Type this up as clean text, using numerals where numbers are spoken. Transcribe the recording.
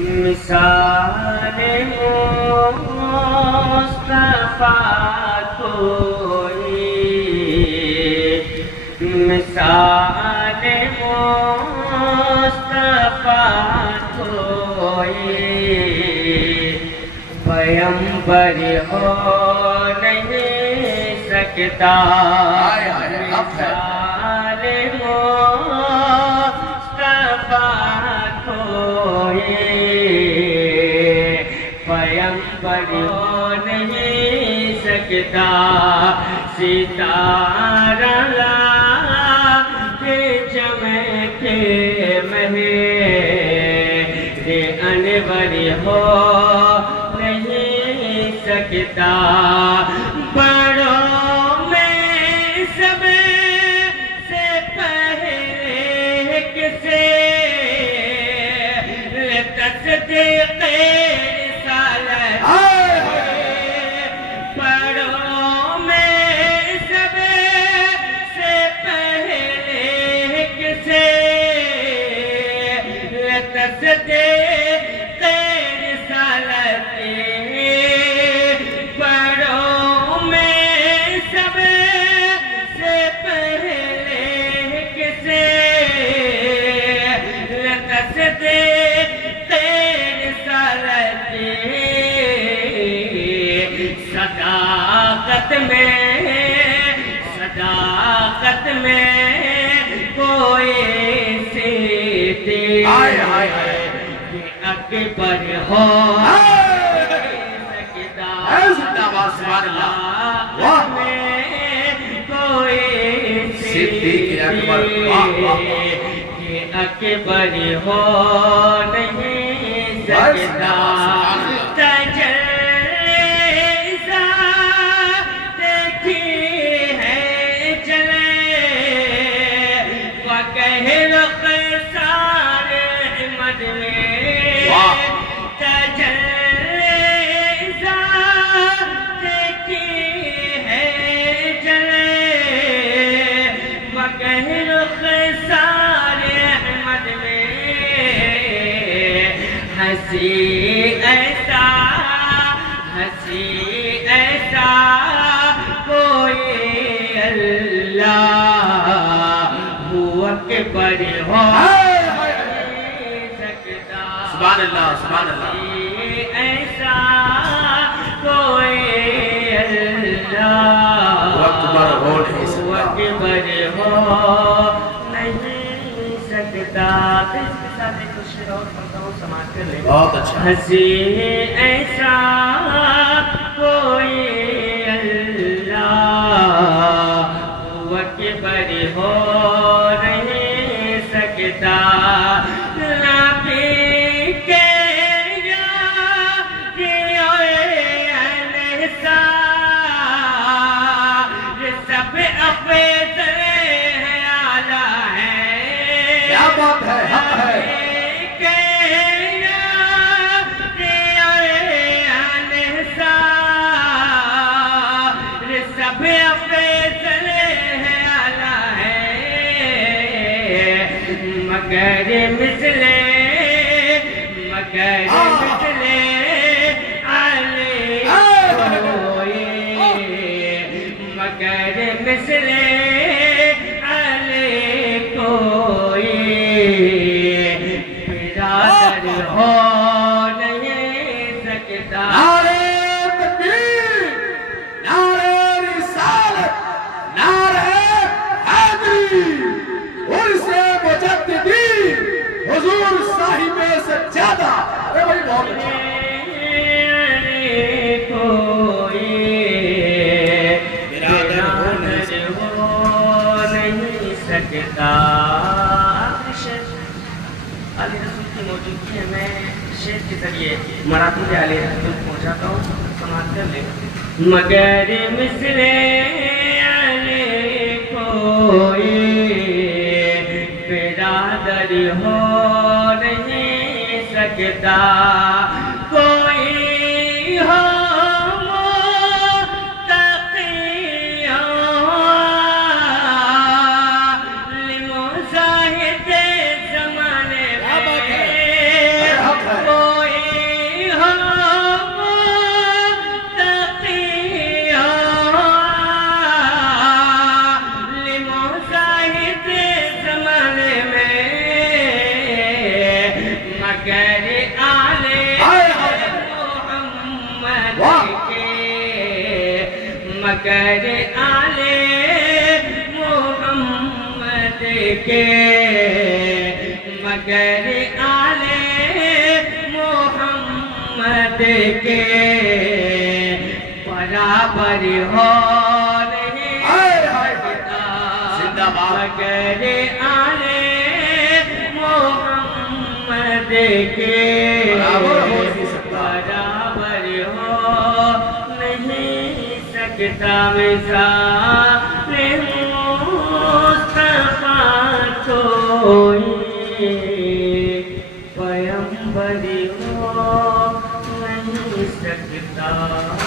مثال مصطفیٰ کوئی، مثال مصطفیٰ کوئی پیغمبر ہو نہیں سکتا، مثال مصطفیٰ کوئی پیغمبر ہو نہیں سکتا، ستارہ لاکھ چمکے میرے انور ہو نہیں سکتا، بڑوں میں سب سے پہلے کسے تصدیق رسالت، بڑوں میں سب سے پہلے کسے تصدیق رسالت، بڑوں میں سب سے پہلے کسے تصدیق رسالت، صداقت میں کوئی صدیق اکبر ہو سکتا، صداقت میں کوئی صدیق اکبر ہو نہیں سکتا، ہنسی ایسا کوئی اللہ اکبر ہو سکتا، سبحان اللہ سبحان اللہ، ایسا کوئی اللہ اکبر ہو نہیں سکتا، اکبر ہو نہیں سکتا۔ اس کے ساتھ ایک شعر اور پڑھتا ہوں، سماعت کر لیں۔ بہت اچھا۔ ہنسی ایسا کوئی اللہ اکبر ہو نہیں سکتا، نبی کے سب افضل ہے، اعلیٰ ہے، کیا بات ہے، حق ہے، سب افضل ہے، اعلیٰ ہے، مگر مثل علی کوئی، مگر مثل علی کوئی برادر ہو نہیں سکتا، نعرہ تکبیر، نعرہ رسالت، نعرہ حیدری، عرس مجددین، حضور صاحب سجادہ۔ اے بھائی بہت اچھا، کوئی برادر ہو نہیں سکتا۔ علی رسول کی موجودگی ہے، میں شعر کے ذریعے مراتب علی رسول پہنچاتا ہوں، سماعت کر لیں۔ مگر مثل علی کوئی برادر ہو نہیں سکتا، کوئی ہو متقی لمزاحد زمانے میں، مگر آلے محمد کے مگر آلے محمد کے مگر آلے محمد کے برابر ہو نہیں سکتا مگر آلے محمد کے برابر ہو نہیں سکتا مثال مصطفیٰ کوئی پیغمبر ہو نہیں سکتا